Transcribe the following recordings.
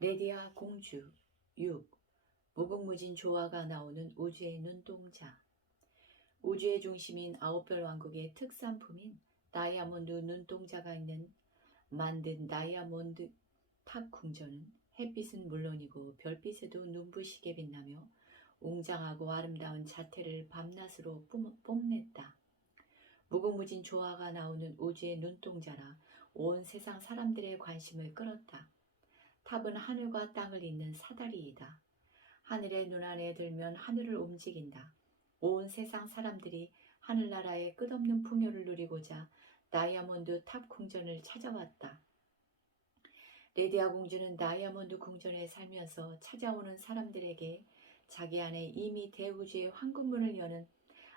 레디아 공주 6. 무궁무진 조화가 나오는 우주의 눈동자. 우주의 중심인 아홉별 왕국의 특산품인 다이아몬드 눈동자가 있는 만든 다이아몬드 탑 궁전은 햇빛은 물론이고 별빛에도 눈부시게 빛나며 웅장하고 아름다운 자태를 밤낮으로 뽐냈다. 무궁무진 조화가 나오는 우주의 눈동자라 온 세상 사람들의 관심을 끌었다. 탑은 하늘과 땅을 잇는 사다리이다. 하늘의 눈 안에 들면 하늘을 움직인다. 온 세상 사람들이 하늘나라의 끝없는 풍요를 누리고자 다이아몬드 탑 궁전을 찾아왔다. 레디아 공주는 다이아몬드 궁전에 살면서 찾아오는 사람들에게 자기 안에 이미 대우주의 황금문을 여는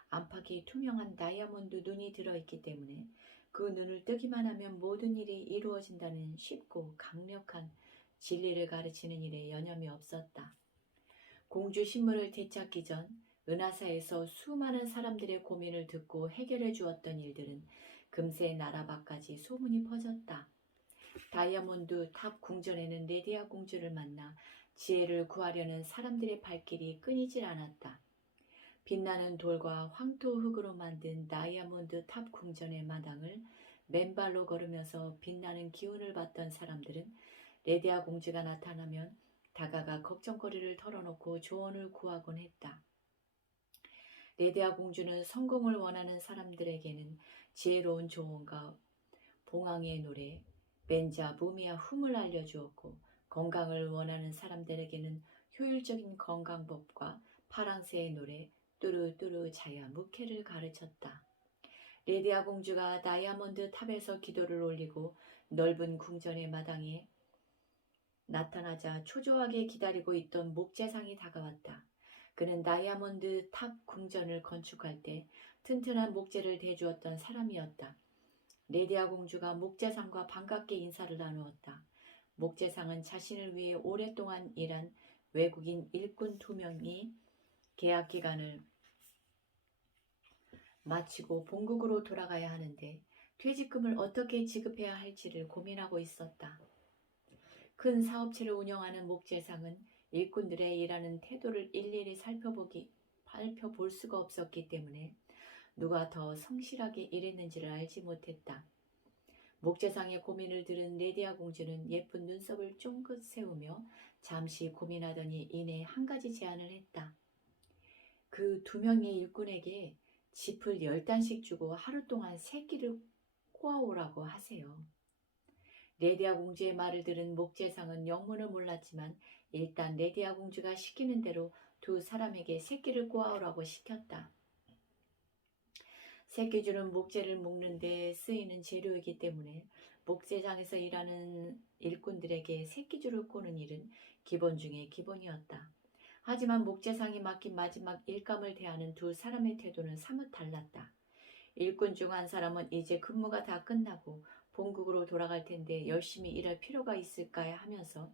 안팎이 투명한 다이아몬드 눈이 들어있기 때문에 그 눈을 뜨기만 하면 모든 일이 이루어진다는 쉽고 강력한 진리를 가르치는 일에 여념이 없었다. 공주 신분을 되찾기 전 은하사에서 수많은 사람들의 고민을 듣고 해결해 주었던 일들은 금세 나라 밖까지 소문이 퍼졌다. 다이아몬드 탑 궁전에는 레디아 공주를 만나 지혜를 구하려는 사람들의 발길이 끊이질 않았다. 빛나는 돌과 황토 흙으로 만든 다이아몬드 탑 궁전의 마당을 맨발로 걸으면서 빛나는 기운을 받던 사람들은 레디아 공주가 나타나면 다가가 걱정거리를 털어놓고 조언을 구하곤 했다. 레디아 공주는 성공을 원하는 사람들에게는 지혜로운 조언과 봉황의 노래, 벤자 부미아 훔을 알려주었고 건강을 원하는 사람들에게는 효율적인 건강법과 파랑새의 노래, 뚜루뚜루 자야 무케를 가르쳤다. 레디아 공주가 다이아몬드 탑에서 기도를 올리고 넓은 궁전의 마당에 나타나자 초조하게 기다리고 있던 목재상이 다가왔다. 그는 다이아몬드 탑 궁전을 건축할 때 튼튼한 목재를 대주었던 사람이었다. 레디아 공주가 목재상과 반갑게 인사를 나누었다. 목재상은 자신을 위해 오랫동안 일한 외국인 일꾼 2명이 계약 기간을 마치고 본국으로 돌아가야 하는데 퇴직금을 어떻게 지급해야 할지를 고민하고 있었다. 큰 사업체를 운영하는 목재상은 일꾼들의 일하는 태도를 일일이 살펴볼 수가 없었기 때문에 누가 더 성실하게 일했는지를 알지 못했다. 목재상의 고민을 들은 레디아 공주는 예쁜 눈썹을 쫑긋 세우며 잠시 고민하더니 이내 한 가지 제안을 했다. 그 2명의 일꾼에게 짚을 10단씩 주고 하루 동안 새끼를 꼬아오라고 하세요. 레디아 공주의 말을 들은 목재상은 영문을 몰랐지만 일단 레디아 공주가 시키는 대로 2사람에게 새끼를 꼬아오라고 시켰다. 새끼줄은 목재를 묶는 데 쓰이는 재료이기 때문에 목재장에서 일하는 일꾼들에게 새끼줄을 꼬는 일은 기본 중에 기본이었다. 하지만 목재상이 맡긴 마지막 일감을 대하는 2사람의 태도는 사뭇 달랐다. 일꾼 중 한 사람은 이제 근무가 다 끝나고 본국으로 돌아갈 텐데 열심히 일할 필요가 있을까 하면서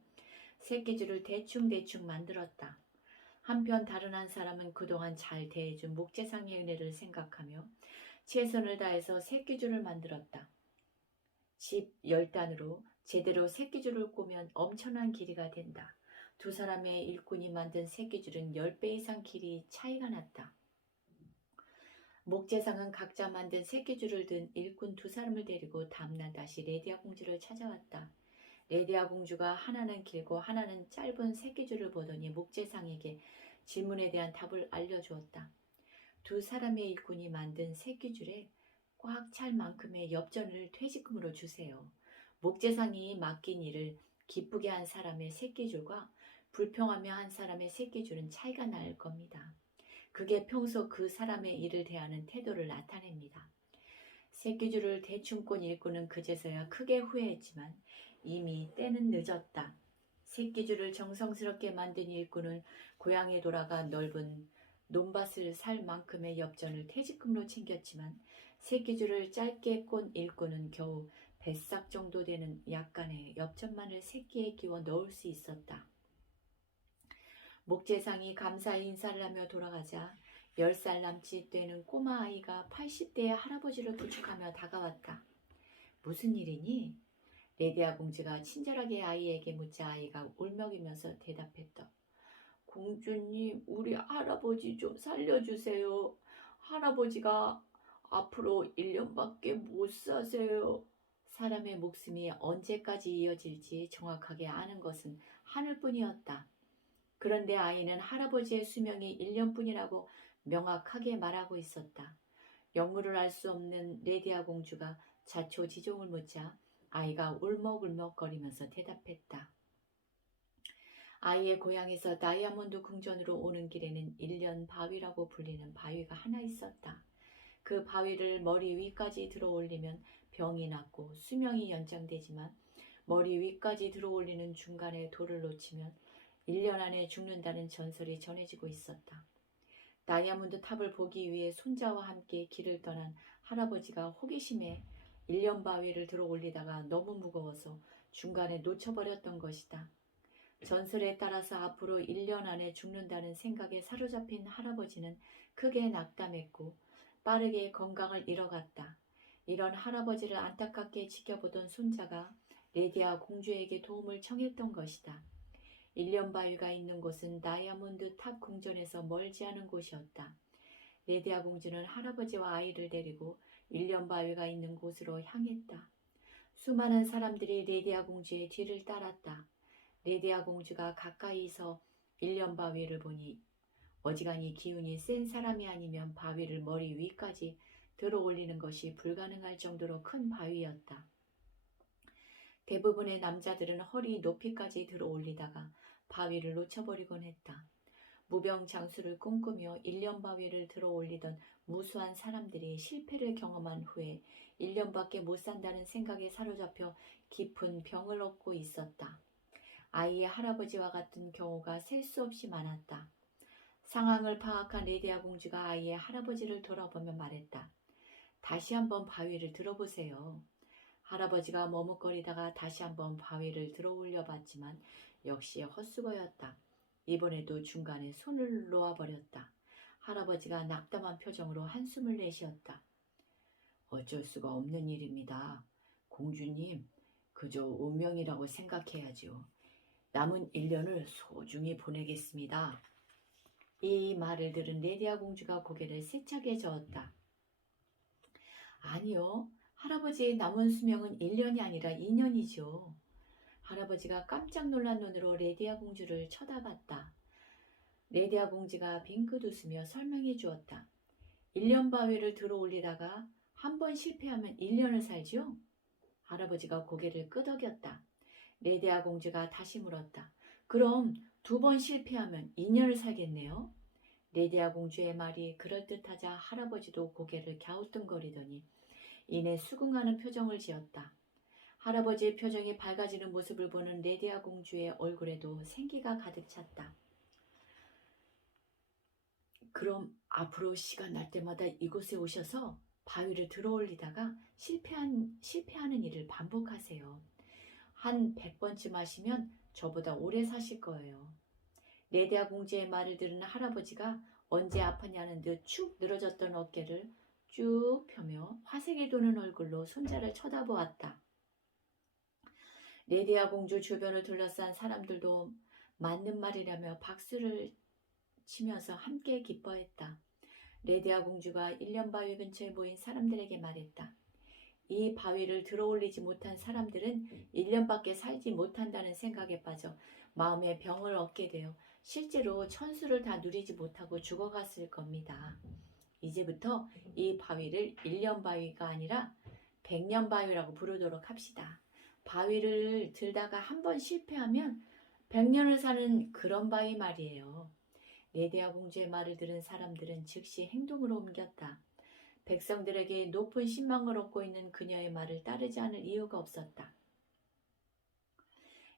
새끼줄을 대충대충 만들었다. 한편 다른 한 사람은 그동안 잘 대해준 목재상의 은혜를 생각하며 최선을 다해서 새끼줄을 만들었다. 집 10단으로 제대로 새끼줄을 꼬면 엄청난 길이가 된다. 2사람의 일꾼이 만든 새끼줄은 10배 이상 길이 차이가 났다. 목재상은 각자 만든 새끼줄을 든 일꾼 2사람을 데리고 다음날 다시 레디아 공주를 찾아왔다. 레디아 공주가 하나는 길고 하나는 짧은 새끼줄을 보더니 목재상에게 질문에 대한 답을 알려주었다. 2사람의 일꾼이 만든 새끼줄에 꽉 찰 만큼의 엽전을 퇴직금으로 주세요. 목재상이 맡긴 일을 기쁘게 한 사람의 새끼줄과 불평하며 한 사람의 새끼줄은 차이가 날 겁니다. 그게 평소 그 사람의 일을 대하는 태도를 나타냅니다. 새끼줄을 대충 꼰 일꾼은 그제서야 크게 후회했지만 이미 때는 늦었다. 새끼줄을 정성스럽게 만든 일꾼은 고향에 돌아가 넓은 논밭을 살 만큼의 엽전을 퇴직금으로 챙겼지만 새끼줄을 짧게 꼰 일꾼은 겨우 뱃삭 정도 되는 약간의 엽전만을 새끼에 끼워 넣을 수 있었다. 목재상이 감사히 인사를 하며 돌아가자 10살 남짓 되는 꼬마 아이가 80대의 할아버지를 부축하며 다가왔다. 무슨 일이니? 레디아 공주가 친절하게 아이에게 묻자 아이가 울먹이면서 대답했다. 공주님, 우리 할아버지 좀 살려주세요. 할아버지가 앞으로 1년밖에 못 사세요. 사람의 목숨이 언제까지 이어질지 정확하게 아는 것은 하늘뿐이었다. 그런데 아이는 할아버지의 수명이 1년뿐이라고 명확하게 말하고 있었다. 영문을 알 수 없는 레디아 공주가 자초지종을 묻자 아이가 울먹울먹거리면서 대답했다. 아이의 고향에서 다이아몬드 궁전으로 오는 길에는 일년 바위라고 불리는 바위가 하나 있었다. 그 바위를 머리 위까지 들어 올리면 병이 낫고 수명이 연장되지만 머리 위까지 들어 올리는 중간에 돌을 놓치면 1년 안에 죽는다는 전설이 전해지고 있었다. 다이아몬드 탑을 보기 위해 손자와 함께 길을 떠난 할아버지가 호기심에 1년 바위를 들어 올리다가 너무 무거워서 중간에 놓쳐버렸던 것이다. 전설에 따라서 앞으로 1년 안에 죽는다는 생각에 사로잡힌 할아버지는 크게 낙담했고 빠르게 건강을 잃어갔다. 이런 할아버지를 안타깝게 지켜보던 손자가 레디아 공주에게 도움을 청했던 것이다. 1년 바위가 있는 곳은 다이아몬드 탑 궁전에서 멀지 않은 곳이었다. 레디아 공주는 할아버지와 아이를 데리고 1년 바위가 있는 곳으로 향했다. 수많은 사람들이 레디아 공주의 뒤를 따랐다. 레디아 공주가 가까이서 1년 바위를 보니 어지간히 기운이 센 사람이 아니면 바위를 머리 위까지 들어 올리는 것이 불가능할 정도로 큰 바위였다. 대부분의 남자들은 허리 높이까지 들어 올리다가 바위를 놓쳐버리곤 했다. 무병장수를 꿈꾸며 1년 바위를 들어 올리던 무수한 사람들이 실패를 경험한 후에 1년밖에 못 산다는 생각에 사로잡혀 깊은 병을 얻고 있었다. 아이의 할아버지와 같은 경우가 셀 수 없이 많았다. 상황을 파악한 레디아 공주가 아이의 할아버지를 돌아보며 말했다. 다시 한번 바위를 들어보세요. 할아버지가 머뭇거리다가 다시 한번 바위를 들어 올려봤지만 역시 헛수고였다. 이번에도 중간에 손을 놓아버렸다. 할아버지가 낙담한 표정으로 한숨을 내쉬었다. 어쩔 수가 없는 일입니다. 공주님, 그저 운명이라고 생각해야죠. 남은 1년을 소중히 보내겠습니다. 이 말을 들은 레디아 공주가 고개를 세차게 저었다. 아니요. 할아버지의 남은 수명은 1년이 아니라 2년이죠. 할아버지가 깜짝 놀란 눈으로 레디아 공주를 쳐다봤다. 레디아 공주가 빙긋 웃으며 설명해 주었다. 1년 바위를 들어 올리다가 한 번 실패하면 1년을 살죠? 할아버지가 고개를 끄덕였다. 레디아 공주가 다시 물었다. 그럼 2번 실패하면 2년을 살겠네요? 레디아 공주의 말이 그럴듯하자 할아버지도 고개를 갸우뚱거리더니 이내 수긍하는 표정을 지었다. 할아버지의 표정이 밝아지는 모습을 보는 레디아 공주의 얼굴에도 생기가 가득 찼다. 그럼 앞으로 시간 날 때마다 이곳에 오셔서 바위를 들어 올리다가 실패하는 일을 반복하세요. 한 100번쯤 하시면 저보다 오래 사실 거예요. 레디아 공주의 말을 들은 할아버지가 언제 아프냐는 듯 축 늘어졌던 어깨를 쭉 펴며 화색이 도는 얼굴로 손자를 쳐다보았다. 레디아 공주 주변을 둘러싼 사람들도 맞는 말이라며 박수를 치면서 함께 기뻐했다. 레디아 공주가 1년 바위 근처에 모인 사람들에게 말했다. 이 바위를 들어올리지 못한 사람들은 1년밖에 살지 못한다는 생각에 빠져 마음에 병을 얻게 되어 실제로 천수를 다 누리지 못하고 죽어갔을 겁니다. 이제부터 이 바위를 1년 바위가 아니라 100년 바위라고 부르도록 합시다. 바위를 들다가 한 번 실패하면 100년을 사는 그런 바위 말이에요. 레디아 공주의 말을 들은 사람들은 즉시 행동으로 옮겼다. 백성들에게 높은 신망을 얻고 있는 그녀의 말을 따르지 않을 이유가 없었다.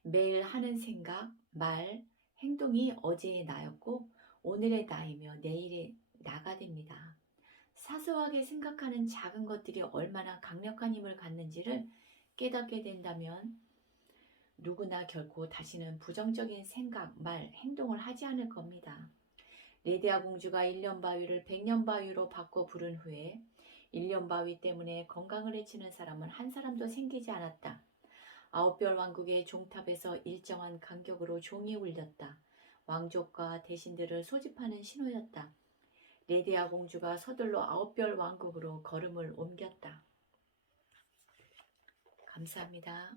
매일 하는 생각, 말, 행동이 어제의 나였고 오늘의 나이며 내일의 나가 됩니다. 사소하게 생각하는 작은 것들이 얼마나 강력한 힘을 갖는지를 깨닫게 된다면 누구나 결코 다시는 부정적인 생각, 말, 행동을 하지 않을 겁니다. 레디아 공주가 1년 바위를 100년 바위로 바꿔 부른 후에 1년 바위 때문에 건강을 해치는 사람은 한 사람도 생기지 않았다. 아홉별 왕국의 종탑에서 일정한 간격으로 종이 울렸다. 왕족과 대신들을 소집하는 신호였다. 레디아 공주가 서둘러 아홉별 왕국으로 걸음을 옮겼다. 감사합니다.